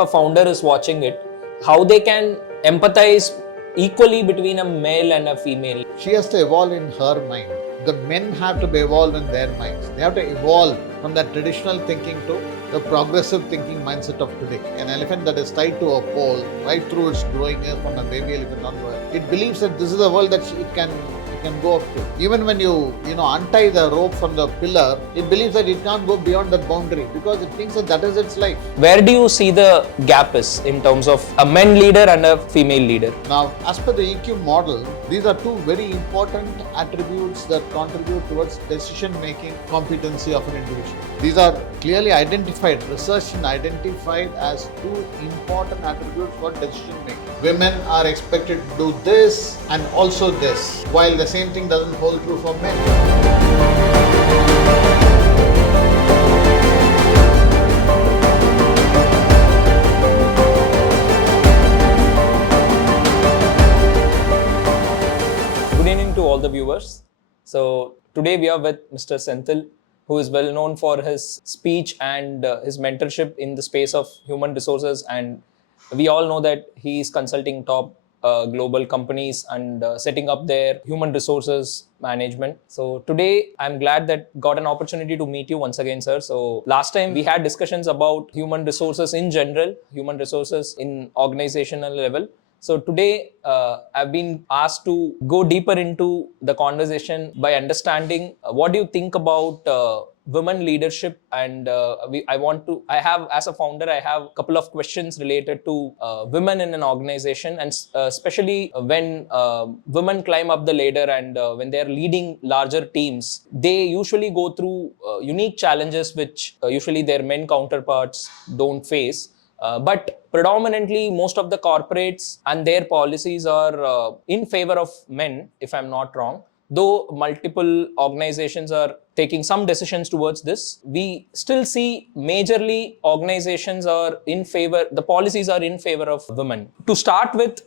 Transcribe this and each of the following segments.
a founder is watching it, how they can empathize equally between a male and a female. She has to evolve in her mind. The men have to be evolved in their minds. They have to evolve from that traditional thinking to the progressive thinking mindset of today. An elephant that is tied to a pole right through its growing years from a baby elephant onward, it believes that this is the world that it can go up to. Even when you untie the rope from the pillar, it believes that it can't go beyond that boundary because it thinks that that is its life. Where do you see the gap is in terms of a men leader and a female leader? Now, as per the EQ model, these are two very important attributes that contribute towards decision-making competency of an individual. These are clearly identified, research and identified as two important attributes for decision-making. Women are expected to do this and also this, while the same thing doesn't hold true for men. Good evening to all the viewers. So today we are with Mr. Senthil, who is well known for his speech and his mentorship in the space of human resources, and we all know that he is consulting top global companies and setting up their human resources management. So today I'm glad that got an opportunity to meet you once again, sir. So last time we had discussions about human resources in general, human resources in organizational level. So today I've been asked to go deeper into the conversation by understanding what do you think about women leadership, and I have, as a founder, I have a couple of questions related to women in an organization, and especially when women climb up the ladder and when they're leading larger teams, they usually go through unique challenges which usually their men counterparts don't face. But predominantly, most of the corporates and their policies are in favor of men, if I'm not wrong. Though multiple organizations are taking some decisions towards this, we still see majorly organizations are in favor, the policies are in favor of women. To start with,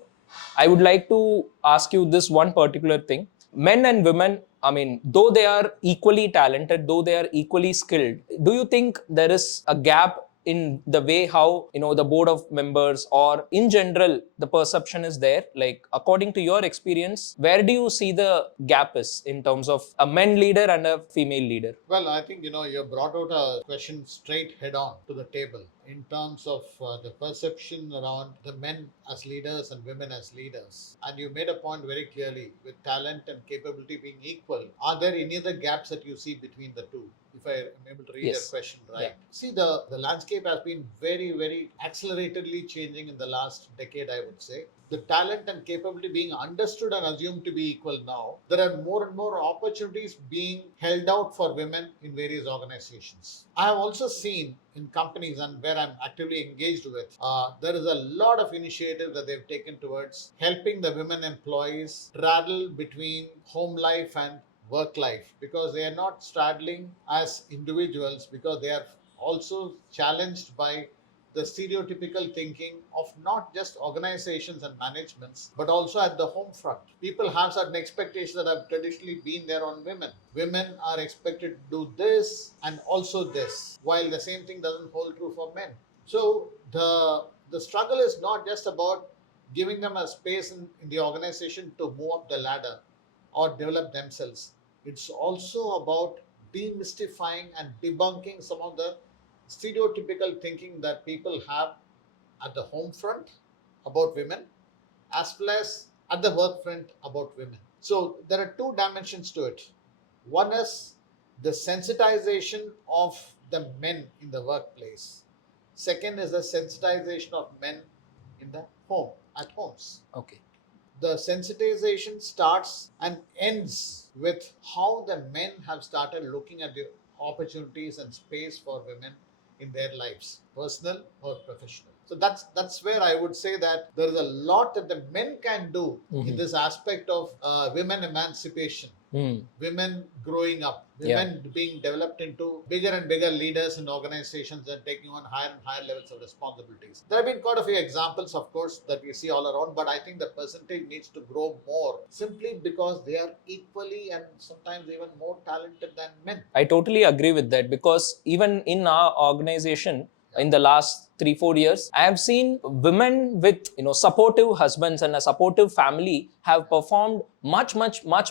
I would like to ask you this one particular thing. Men and women, I mean, though they are equally talented, though they are equally skilled, do you think there is a gap in the way how the board of members, or in general the perception is there? Like, according to your experience, where do you see the gap is in terms of a men leader and a female leader? Well, I think you brought out a question straight head on to the table in terms of the perception around the men as leaders and women as leaders. And you made a point very clearly, with talent and capability being equal, are there any other gaps that you see between the two? If I am able to read Yes. your question right. Yeah. See, the landscape has been very, very acceleratedly changing in the last decade, I would say. The talent and capability being understood and assumed to be equal now, there are more and more opportunities being held out for women in various organizations. I have also seen in companies, and where I'm actively engaged with, there is a lot of initiative that they've taken towards helping the women employees straddle between home life and work life, because they are not straddling as individuals, because they are also challenged by the stereotypical thinking of not just organizations and managements, but also at the home front. People have certain expectations that have traditionally been there on women. Women are expected to do this and also this, while the same thing doesn't hold true for men. So the struggle is not just about giving them a space in the organization to move up the ladder or develop themselves. It's also about demystifying and debunking some of the stereotypical thinking that people have at the home front about women, as well as at the work front about women. So there are two dimensions to it. One is the sensitization of the men in the workplace. Second is the sensitization of men in the home, at homes. Okay. The sensitization starts and ends with how the men have started looking at the opportunities and space for women in their lives, personal or professional. So that's where I would say that there is a lot that the men can do in this aspect of women emancipation, women growing up, women being developed into bigger and bigger leaders in organizations and taking on higher and higher levels of responsibilities. There have been quite a few examples, of course, that we see all around, but I think the percentage needs to grow more, simply because they are equally and sometimes even more talented than men. I totally agree with that, because even in our organization, in the last 3-4 years, I have seen women with supportive husbands and a supportive family have performed much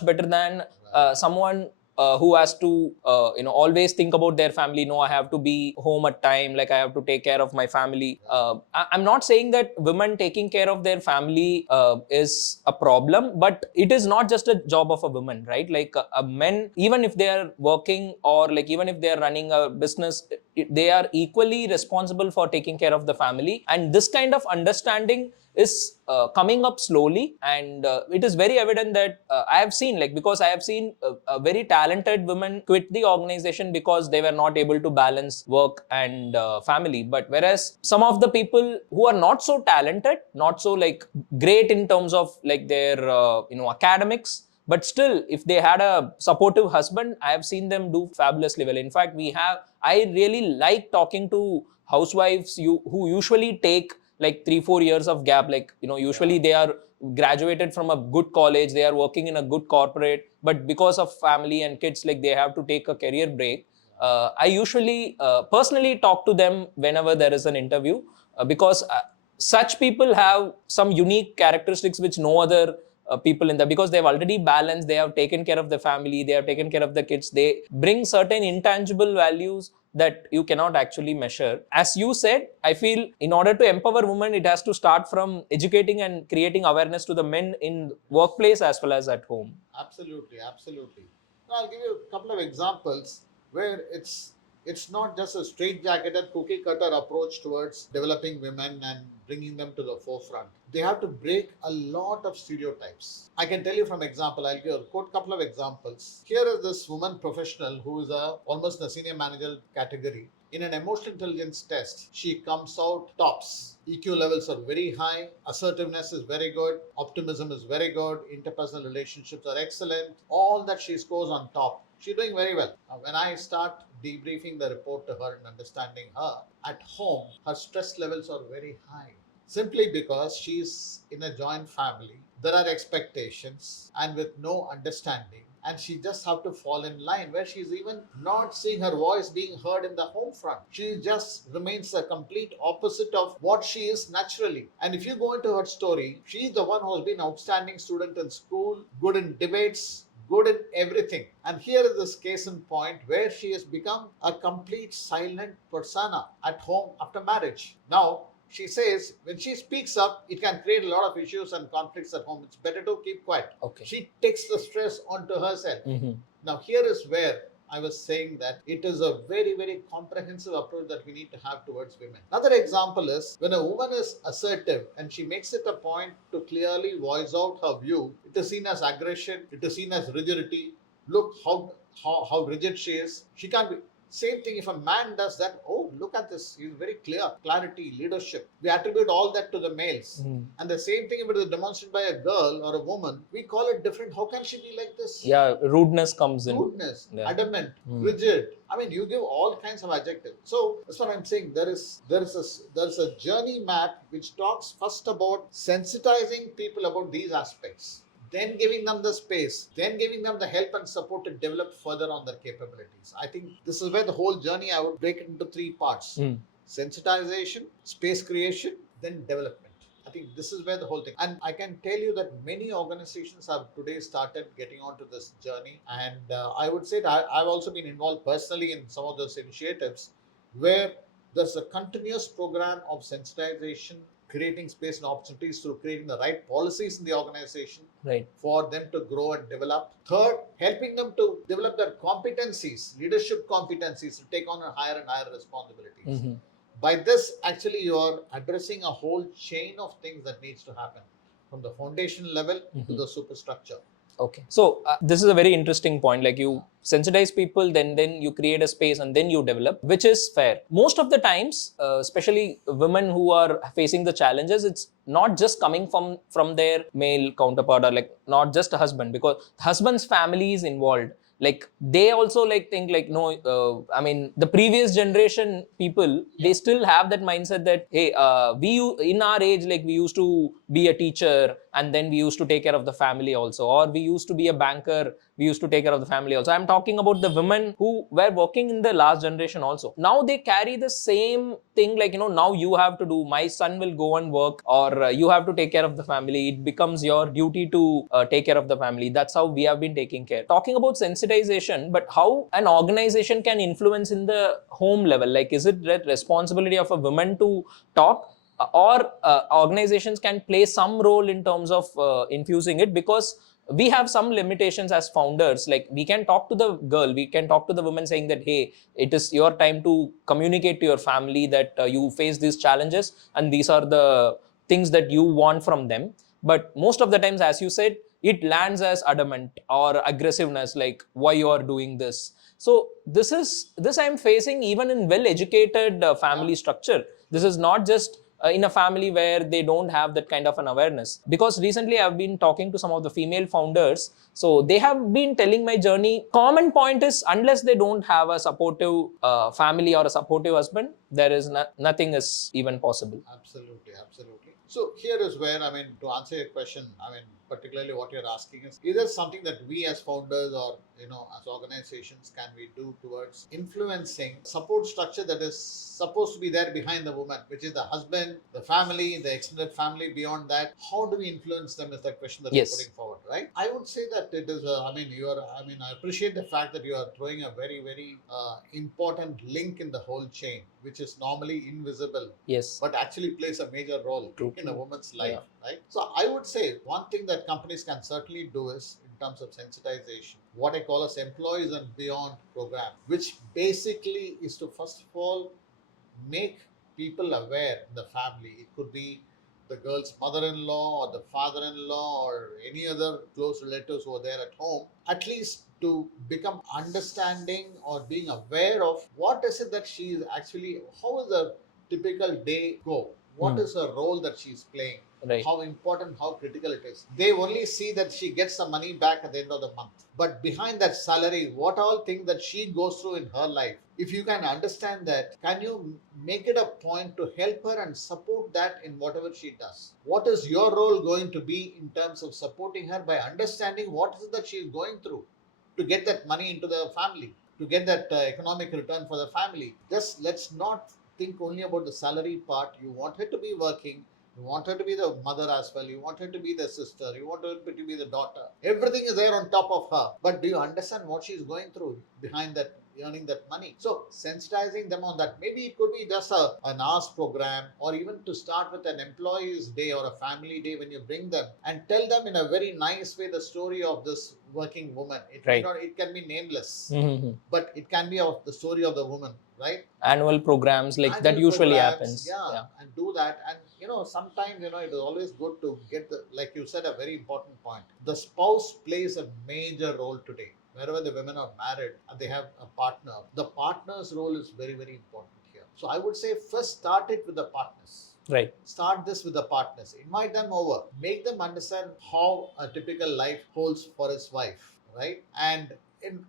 better than someone who has to always think about their family. No, I have to be home at time, like I have to take care of my family. I'm not saying that women taking care of their family is a problem, but it is not just a job of a woman, right? Like a men, even if they are working or like even if they are running a business, they are equally responsible for taking care of the family. And this kind of understanding is coming up slowly, and it is very evident that I have seen, like, because I have seen very talented women quit the organization because they were not able to balance work and family. But whereas some of the people who are not so talented, not so like great in terms of like their academics, but still if they had a supportive husband, I have seen them do fabulously well. In fact, I really like talking to housewives who usually take like 3-4 years of gap. Like usually they are graduated from a good college, they are working in a good corporate, but because of family and kids, like they have to take a career break. I usually personally talk to them whenever there is an interview, because such people have some unique characteristics which no other people in that, because they have already balanced, they have taken care of the family, they have taken care of the kids, they bring certain intangible values that you cannot actually measure. As you said, I feel in order to empower women, it has to start from educating and creating awareness to the men in workplace as well as at home. Absolutely, absolutely. Now, I'll give you a couple of examples where it's not just a straitjacketed cookie cutter approach towards developing women and bringing them to the forefront. They have to break a lot of stereotypes. I can tell you from example. I'll give a quote couple of examples. Here is this woman professional who is almost in a senior manager category. In an emotional intelligence test, she comes out tops. EQ levels are very high, assertiveness is very good, optimism is very good, interpersonal relationships are excellent. All that she scores on top. She's doing very well. Now, when I start debriefing the report to her and understanding her, at home, her stress levels are very high. Simply because she's in a joint family, there are expectations, and with no understanding, and she just have to fall in line, where she's even not seeing her voice being heard in the home front. She just remains a complete opposite of what she is naturally. And if you go into her story, she's the one who has been outstanding student in school, good in debates, good in everything. And here is this case in point where she has become a complete silent persona at home after marriage. Now, she says when she speaks up, it can create a lot of issues and conflicts at home. It's better to keep quiet. Okay. She takes the stress onto herself. Now, here is where I was saying that it is a very, very comprehensive approach that we need to have towards women. Another example is when a woman is assertive and she makes it a point to clearly voice out her view, it is seen as aggression, it is seen as rigidity. Look how rigid she is. She can't be. Same thing if a man does that, oh, look at this, he's very clear, clarity, leadership. We attribute all that to the males. And the same thing if it is demonstrated by a girl or a woman, we call it different. How can she be like this? Yeah, rudeness comes in. Rudeness, adamant, rigid. I mean, you give all kinds of adjectives. So that's what I'm saying. There is a journey map which talks first about sensitizing people about these aspects, then giving them the space, then giving them the help and support to develop further on their capabilities. I think this is where the whole journey, I would break it into 3 parts. Sensitization, space creation, then development. I think this is where the whole thing. And I can tell you that many organizations have today started getting onto this journey. And I would say that I've also been involved personally in some of those initiatives where there's a continuous program of sensitization, creating space and opportunities through creating the right policies in the organization, right, for them to grow and develop. Third, helping them to develop their competencies, leadership competencies, to take on a higher and higher responsibilities. By this, actually, you are addressing a whole chain of things that needs to happen from the foundation level to the superstructure. Okay. So this is a very interesting point. Like you sensitize people, then you create a space and then you develop, which is fair. Most of the times, especially women who are facing the challenges, it's not just coming from their male counterpart, or like not just a husband, because husband's family is involved. Like they also like think like, no, I mean, the previous generation people, they still have that mindset that, hey, in our age, like we used to be a teacher, and then we used to take care of the family also, or we used to be a banker, we used to take care of the family also. I'm talking about the women who were working in the last generation also. Now they carry the same thing, like, now you have to do, my son will go and work, or you have to take care of the family. It becomes your duty to take care of the family. That's how we have been taking care. Talking about sensitization, but how an organization can influence in the home level, like, is it the responsibility of a woman to talk, or organizations can play some role in terms of infusing it? Because we have some limitations as founders. Like, we can talk to the girl, we can talk to the woman saying that, hey, it is your time to communicate to your family that you face these challenges and these are the things that you want from them. But most of the times, as you said, it lands as adamant or aggressiveness, like, why you are doing this. So this I'm facing even in well educated family structure. This is not just in a family where they don't have that kind of an awareness. Because recently I've been talking to some of the female founders, so they have been telling my journey. Common point is, unless they don't have a supportive family or a supportive husband, there is nothing is even possible. Absolutely, absolutely. So here is where, I mean, to answer your question, I mean, particularly what you're asking is there something that we as founders or, as organizations can we do towards influencing support structure that is supposed to be there behind the woman, which is the husband, the family, the extended family. Beyond that, how do we influence them is the question that Yes. you're putting forward, right? I would say that it is, I appreciate the fact that you are throwing a very, very important link in the whole chain, which is normally invisible, Yes. but actually plays a major role True. in a woman's life, Yeah. right? So I would say one thing that companies can certainly do is, in terms of sensitization, what I call as employees and beyond program, which basically is to first of all make people aware in the family. It could be the girl's mother-in-law or the father-in-law or any other close relatives who are there at home, at least to become understanding or being aware of what is it that she is actually, how is the typical day go, what is her role that she's playing, Right. how important, how critical it is. They only see that she gets the money back at the end of the month, but behind that salary, what all things that she goes through in her life, if you can understand that, can you make it a point to help her and support that in whatever she does? What is your role going to be in terms of supporting her by understanding what is it that she is going through to get that money into the family, to get that economic return for the family? Just let's not think only about the salary part. You want her to be working, you want her to be the mother as well, you want her to be the sister, you want her to be the daughter. Everything is there on top of her. But do you understand what she's going through behind that, earning that money? So sensitizing them on that. Maybe it could be just an hours program, or even to start with an employees day or a family day, when you bring them and tell them in a very nice way the story of this working woman. It may Right. not, it can be nameless, Mm-hmm. but it can be of the story of the woman, right? Annual programs like that Annual usually programs, happens. yeah, and do that. And sometimes it is always good to get the, like you said, a very important point. The spouse plays a major role today. Wherever the women are married and they have a partner, the partner's role is very, very important here. So I would say first start it with the partners. Right. Start this with the partners. Invite them over. Make them understand how a typical life holds for his wife, right? And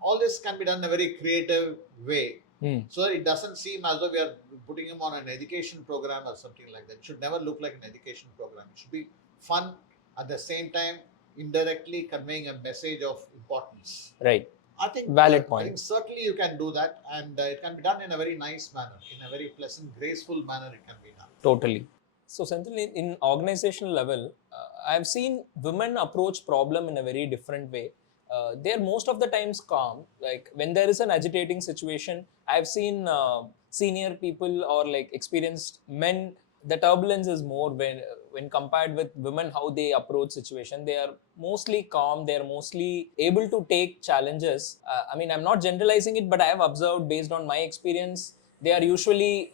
all this can be done in a very creative way. So it doesn't seem as though we are putting him on an education program or something like that. It should never look like an education program. It should be fun, at the same time indirectly conveying a message of importance. Right. I think Valid point. I think certainly you can do that, and it can be done in a very nice manner, in a very pleasant, graceful manner. It can be done. Totally. So, Senthil, in organizational level, I've seen women approach problem in a very different way. They're most of the times calm. Like, when there is an agitating situation, I've seen senior people or like experienced men, the turbulence is more when compared with women, how they approach situation. They are mostly calm. They are mostly able to take challenges. I mean, I'm not generalizing it, but I have observed based on my experience, they are usually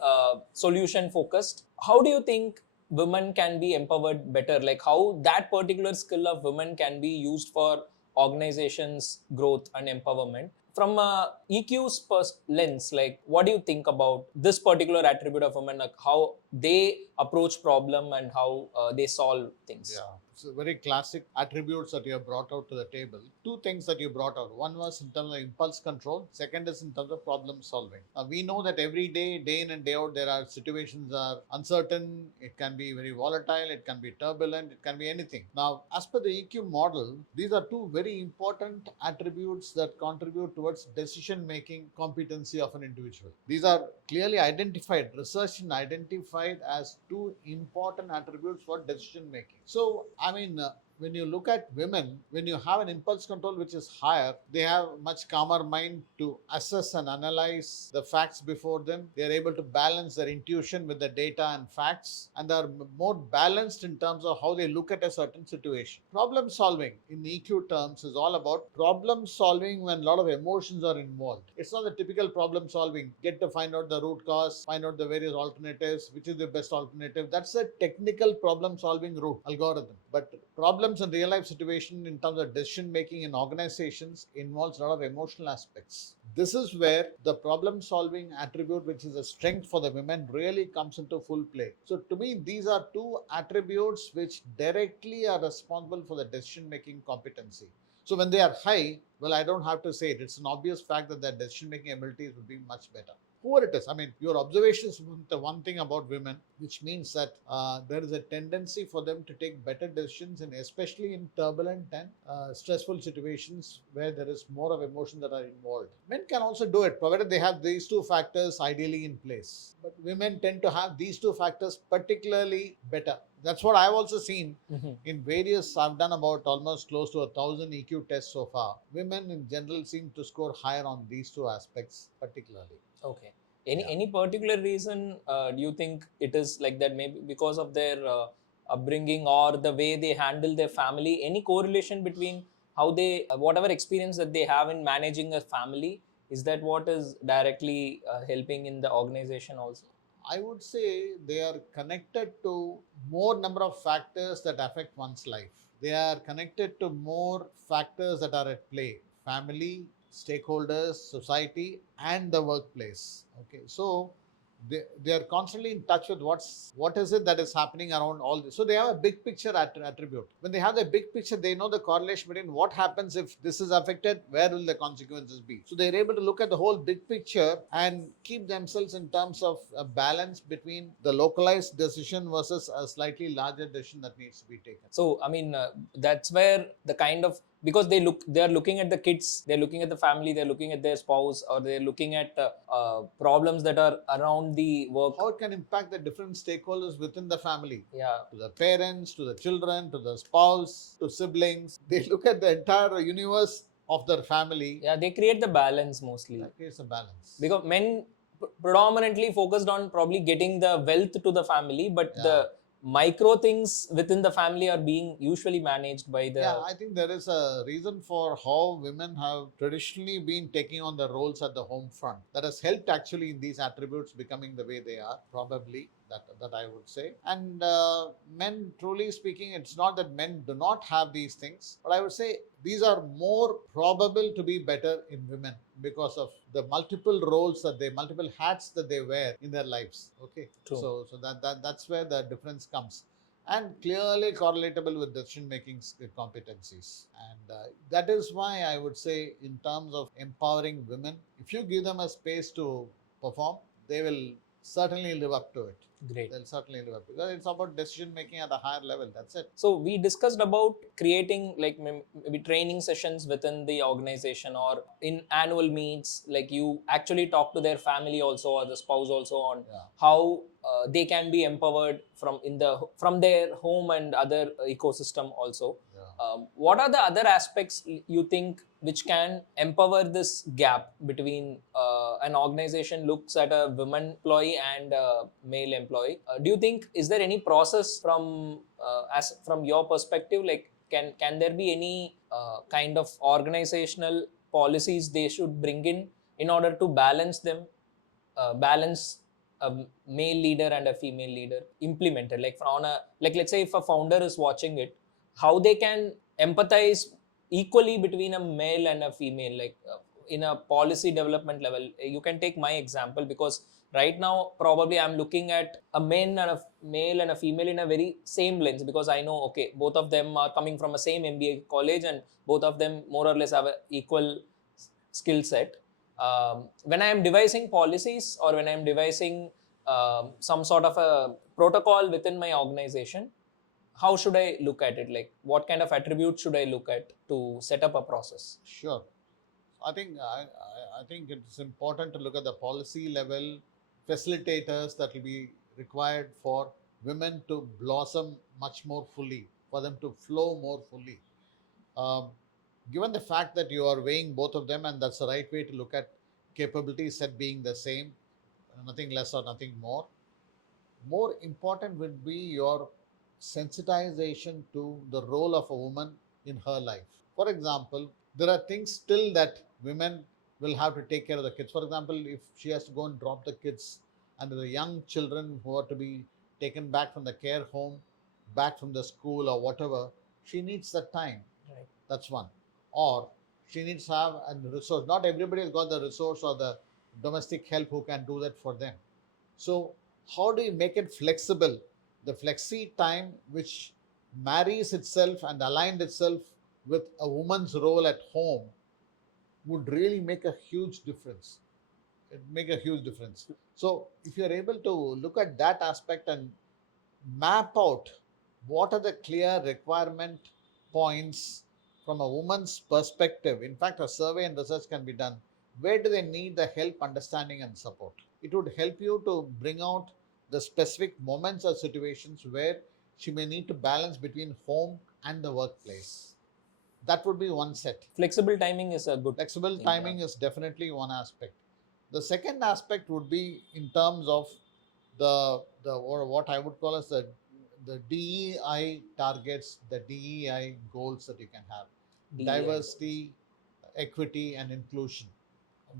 solution focused. How do you think women can be empowered better? Like, how that particular skill of women can be used for organizations growth and empowerment from a EQ's lens? Like, what do you think about this particular attribute of women, like how they approach problem and how they solve things? Yeah. It's a very classic attributes that you have brought out to the table. Two things that you brought out. One was in terms of impulse control. Second is in terms of problem solving. We know that every day, day in and day out, there are situations are uncertain. It can be very volatile. It can be turbulent. It can be anything. Now, as per the EQ model, these are two very important attributes that contribute towards decision making competency of an individual. These are clearly identified, research and identified as two important attributes for decision making. So, when you look at women, when you have an impulse control which is higher, they have much calmer mind to assess and analyze the facts before them. They are able to balance their intuition with the data and facts, and they are more balanced in terms of how they look at a certain situation. Problem solving in EQ terms is all about problem solving when a lot of emotions are involved. It's not the typical problem solving, get to find out the root cause, find out the various alternatives, which is the best alternative. That's a technical problem solving route algorithm. But problems in real life situation in terms of decision making in organizations involves a lot of emotional aspects. This is where the problem solving attribute, which is a strength for the women, really comes into full play. So to me, these are two attributes which directly are responsible for the decision making competency. So when they are high, well, I don't have to say it. It's an obvious fact that their decision making abilities would be much better. Whoever it is, your observation is the one thing about women, which means that there is a tendency for them to take better decisions, and especially in turbulent and stressful situations where there is more of emotion that are involved. Men can also do it, provided they have these two factors ideally in place. But women tend to have these two factors particularly better. That's what I've also seen in various. I've done about almost close to 1,000 EQ tests so far. Women in general seem to score higher on these two aspects particularly. Okay. Any particular reason do you think it is like that? Maybe because of their upbringing or the way they handle their family? Any correlation between how they, whatever experience that they have in managing a family, is that what is directly helping in the organization also? I would say they are connected to more number of factors that affect one's life. They are connected to more factors that are at play: family, stakeholders, society, and the workplace. Okay, so they are constantly in touch with what is it that is happening around all this. So they have a big picture attribute. When they have the big picture, they know the correlation between what happens if this is affected, where will the consequences be. So they're able to look at the whole big picture and keep themselves in terms of a balance between the localized decision versus a slightly larger decision that needs to be taken. So that's where the kind of, because they are looking at the kids, they're looking at the family, they're looking at their spouse, or they're looking at problems that are around the work. How it can impact the different stakeholders within the family. Yeah. To the parents, to the children, to the spouse, to siblings. They look at the entire universe of their family. Yeah, they create the balance mostly. That creates a balance. Because men predominantly focused on probably getting the wealth to the family, but the micro things within the family are being usually managed by the... Yeah, I think there is a reason for how women have traditionally been taking on the roles at the home front. That has helped actually in these attributes becoming the way they are, probably. That I would say. And men, truly speaking, it's not that men do not have these things, but I would say these are more probable to be better in women because of the multiple roles multiple hats that they wear in their lives. Okay. True. So that's where the difference comes. And clearly correlatable with decision-making competencies. And that is why I would say, in terms of empowering women, if you give them a space to perform, they will certainly live up to it. Great. They'll certainly live up to it. Because it's about decision making at a higher level. That's it. So we discussed about creating like maybe training sessions within the organization or in annual meets. Like you actually talk to their family also or the spouse also on how they can be empowered from their home and other ecosystem also. What are the other aspects you think which can empower this gap between an organization looks at a woman employee and a male employee? Do you think, is there any process from your perspective, like can there be any kind of organizational policies they should bring in order to balance a male leader and a female leader implemented, like let's say if a founder is watching it, how they can empathize equally between a male and a female, like in a policy development level. You can take my example, because Right now, probably I'm looking at a male and a female in a very same lens, because I know, okay, both of them are coming from a same MBA college and both of them more or less have an equal skill set. When I am devising policies, or when I am devising some sort of a protocol within my organization, how should I look at it? Like, what kind of attributes should I look at to set up a process? Sure. I think it's important to look at the policy level facilitators that will be required for women to blossom much more fully, for them to flow more fully. Um, Given the fact that you are weighing both of them, and that's the right way to look at capability set being the same, nothing less or nothing more. More important would be your sensitization to the role of a woman in her life. For example, there are things still that women will have to take care of the kids. For example, if she has to go and drop the kids and the young children who are to be taken back from the care home, back from the school or whatever, she needs that time. Right. That's one. Or she needs to have a resource. Not everybody has got the resource or the domestic help who can do that for them. So, how do you make it flexible? The flexi time, which marries itself and aligned itself with a woman's role at home, would really make a huge difference. It make a huge difference. So, if you are able to look at that aspect and map out what are the clear requirement points from a woman's perspective. In fact, a survey and research can be done. Where do they need the help, understanding, and support? It would help you to bring out the specific moments or situations where she may need to balance between home and the workplace. That would be one set. Flexible timing is a good Flexible thing, timing is definitely one aspect. The second aspect would be in terms of the or what I would call as the DEI targets, the DEI goals that you can have. DEI Diversity, equity, and inclusion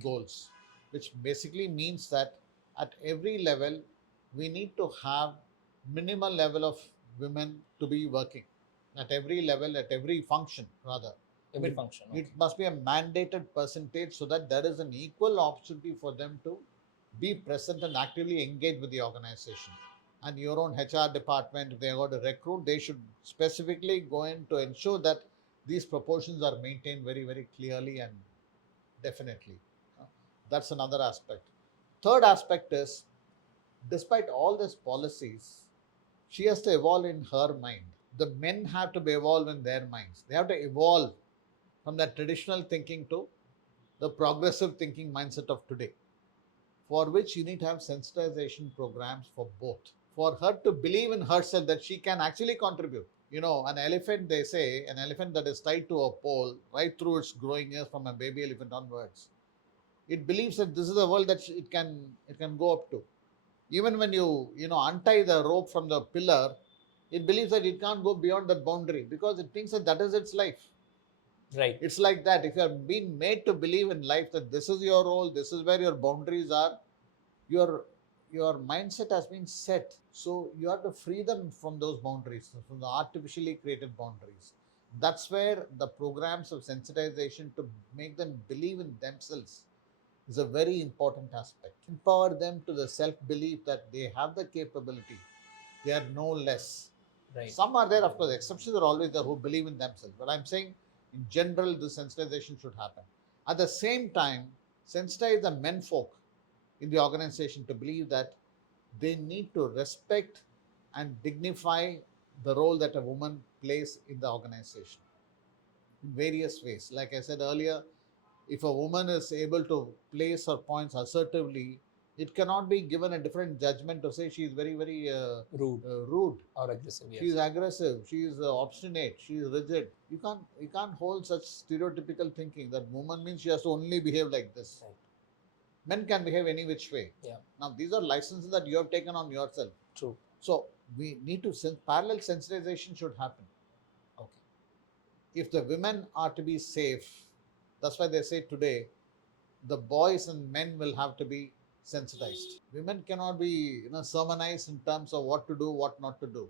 goals, which basically means that at every level we need to have minimal level of women to be working at every level, at every function rather. every function. Okay. It must be a mandated percentage so that there is an equal opportunity for them to be present and actively engage with the organization. And your own HR department, if they are going to recruit, they should specifically go in to ensure that these proportions are maintained very, very clearly and definitely. That's another aspect. Third aspect is, despite all these policies, she has to evolve in her mind. The men have to be evolved in their minds. They have to evolve from that traditional thinking to the progressive thinking mindset of today, for which you need to have sensitization programs for both. For her to believe in herself that she can actually contribute. You know, an elephant, they say, an elephant that is tied to a pole right through its growing years from a baby elephant onwards, it believes that this is the world that it can go up to. Even when you untie the rope from the pillar, it believes that it can't go beyond that boundary because it thinks that that is its life. Right. It's like that. If you are being made to believe in life that this is your role, this is where your boundaries are, your your mindset has been set. So you have to free them from those boundaries, from the artificially created boundaries. That's where the programs of sensitization to make them believe in themselves is a very important aspect. Empower them to the self belief that they have the capability, they are no less. Right. Some are there, of course, exceptions are always there who believe in themselves. But I'm saying, in general, the sensitization should happen. At the same time, sensitize the men folk in the organization to believe that they need to respect and dignify the role that a woman plays in the organization in various ways. Like I said earlier, if a woman is able to place her points assertively, it cannot be given a different judgment to say she is very, very rude Or aggressive. Yes. she is aggressive, she is obstinate, she is rigid. You can't hold such stereotypical thinking that woman means she has to only behave like this. Right. Men can behave any which way. Yeah. Now these are licenses that you have taken on yourself. True. So we need to parallel sensitization should happen. Okay. If the women are to be safe, that's why they say today the boys and men will have to be sensitized. Women cannot be sermonized in terms of what to do, what not to do.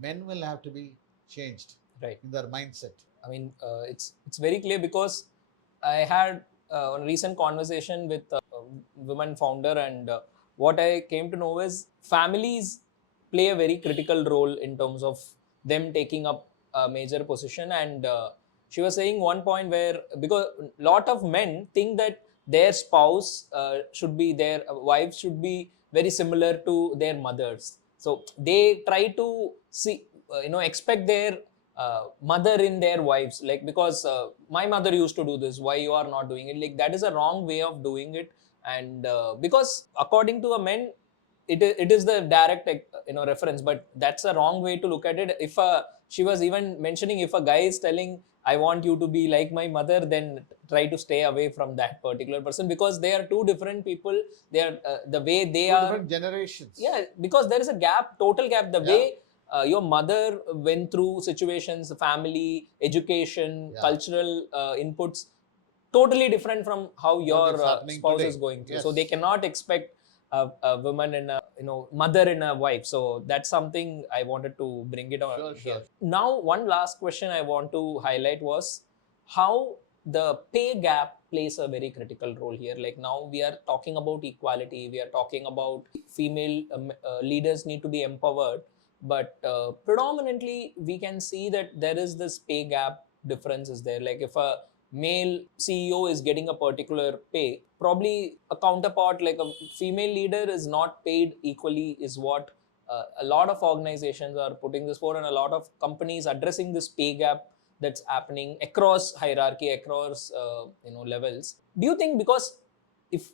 Men will have to be changed Right. in their mindset. I mean, it's very clear, because I had a recent conversation with a woman founder, and what I came to know is families play a very critical role in terms of them taking up a major position. And she was saying one point where, because a lot of men think that their spouse should be, their wives should be very similar to their mothers, so they try to see, expect their mother in their wives, like, because my mother used to do this, why you are not doing it? Like, that is a wrong way of doing it. And because according to a men, it is the direct reference, but that's a wrong way to look at it. If she was even mentioning, if a guy is telling, I want you to be like my mother, then try to stay away from that particular person, because they are two different people. They are the way they Two are different generations. Yeah, because there is a gap, total gap. The Yeah. way your mother went through situations, family, education, Yeah. cultural inputs, totally different from how your is happening spouse today. is going through. Yes. So they cannot expect a woman and a mother and a wife. So that's something I wanted to bring it on Sure, here. sure. Now, one last question I want to highlight was how the pay gap plays a very critical role here. Like, now we are talking about equality, we are talking about female leaders need to be empowered, but predominantly we can see that there is this pay gap difference is there. Like, if a male CEO is getting a particular pay, probably a counterpart like a female leader is not paid equally, is what a lot of organizations are putting this for, and a lot of companies addressing this pay gap that's happening across hierarchy, across levels. Do you think, because if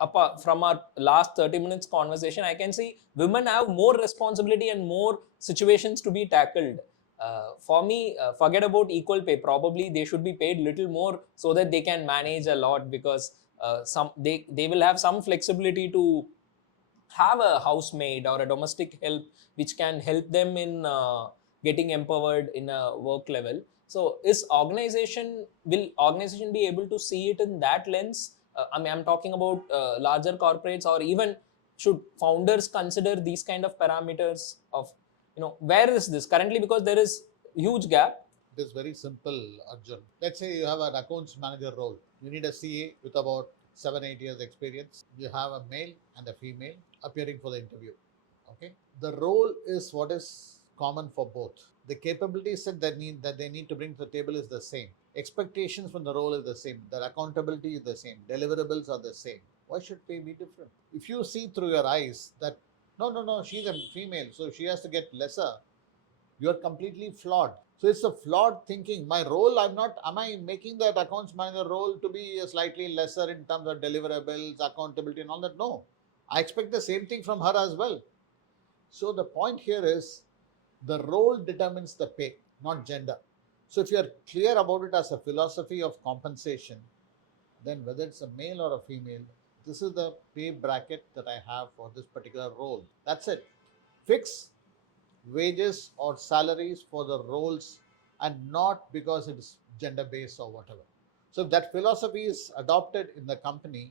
apart from our last 30 minutes conversation, I can see women have more responsibility and more situations to be tackled. For me, forget about equal pay. Probably they should be paid little more so that they can manage a lot, because they will have some flexibility to have a housemaid or a domestic help which can help them in getting empowered in a work level. So will organization be able to see it in that lens? I'm talking about larger corporates, or even should founders consider these kind of parameters of, where is this currently, because there is huge gap. It is very simple, Arjun. Let's say you have an accounts manager role. You need a CA with about 7-8 years experience. You have a male and a female appearing for the interview. Okay. The role is what is common for both. The capability set that they need to bring to the table is the same. Expectations from the role is the same. Their accountability is the same. Deliverables are the same. Why should pay be different? If you see through your eyes that no, she's a female, so she has to get lesser, you are completely flawed. So it's a flawed thinking. My role, am I making that accounts manager role to be slightly lesser in terms of deliverables, accountability and all that? No. I expect the same thing from her as well. So the point here is the role determines the pay, not gender. So if you are clear about it as a philosophy of compensation, then whether it's a male or a female, this is the pay bracket that I have for this particular role. That's it. Fix wages or salaries for the roles and not because it is gender based or whatever. So if that philosophy is adopted in the company,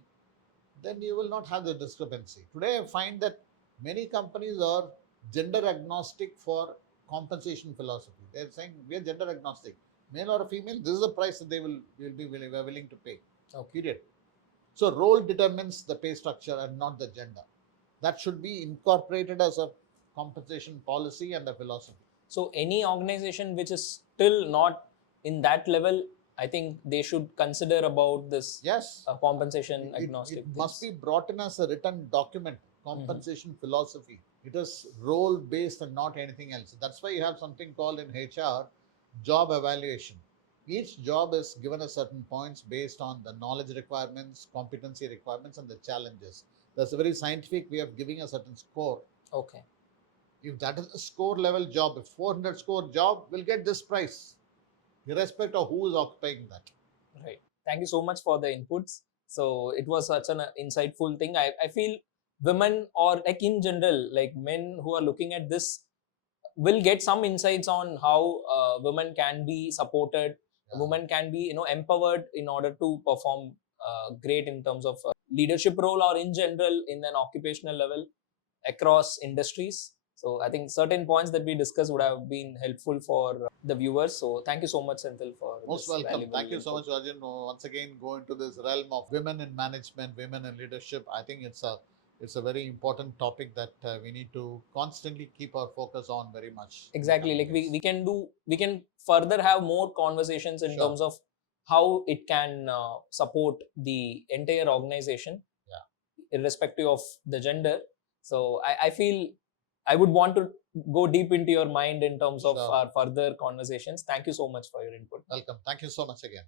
then you will not have the discrepancy. Today I find that many companies are gender agnostic for compensation philosophy. They're saying we are gender agnostic. Male or female, this is the price that they will be willing to pay. Okay. Period. So role determines the pay structure and not the gender. That should be incorporated as a compensation policy and a philosophy. So any organization which is still not in that level, I think they should consider about this. Yes. Compensation agnostic. It must be brought in as a written document, compensation philosophy. It is role based and not anything else. That's why you have something called in HR job evaluation. Each job is given a certain points based on the knowledge requirements, competency requirements, and the challenges. That's a very scientific way of giving a certain score. Okay. If that is a score level job, if 400 score job will get this price, irrespective of who is occupying that. Right. Thank you so much for the inputs. So it was such an insightful thing. I feel women, or like in general, like men who are looking at this, will get some insights on how women can be supported. Yeah. Women can be empowered in order to perform great in terms of leadership role, or in general in an occupational level across industries. So I think certain points that we discussed would have been helpful for the viewers. So thank you so much, Senthil, for Most this welcome. valuable Thank you so input. much, Arjun. Once again, go into this realm of women in management, women in leadership. I think it's a very important topic that we need to constantly keep our focus on very much. Exactly. Like we can further have more conversations in Sure. terms of how it can support the entire organization, irrespective of the gender. So I feel I would want to go deep into your mind in terms of Sure. our further conversations. Thank you so much for your input. Welcome. Thank you so much again.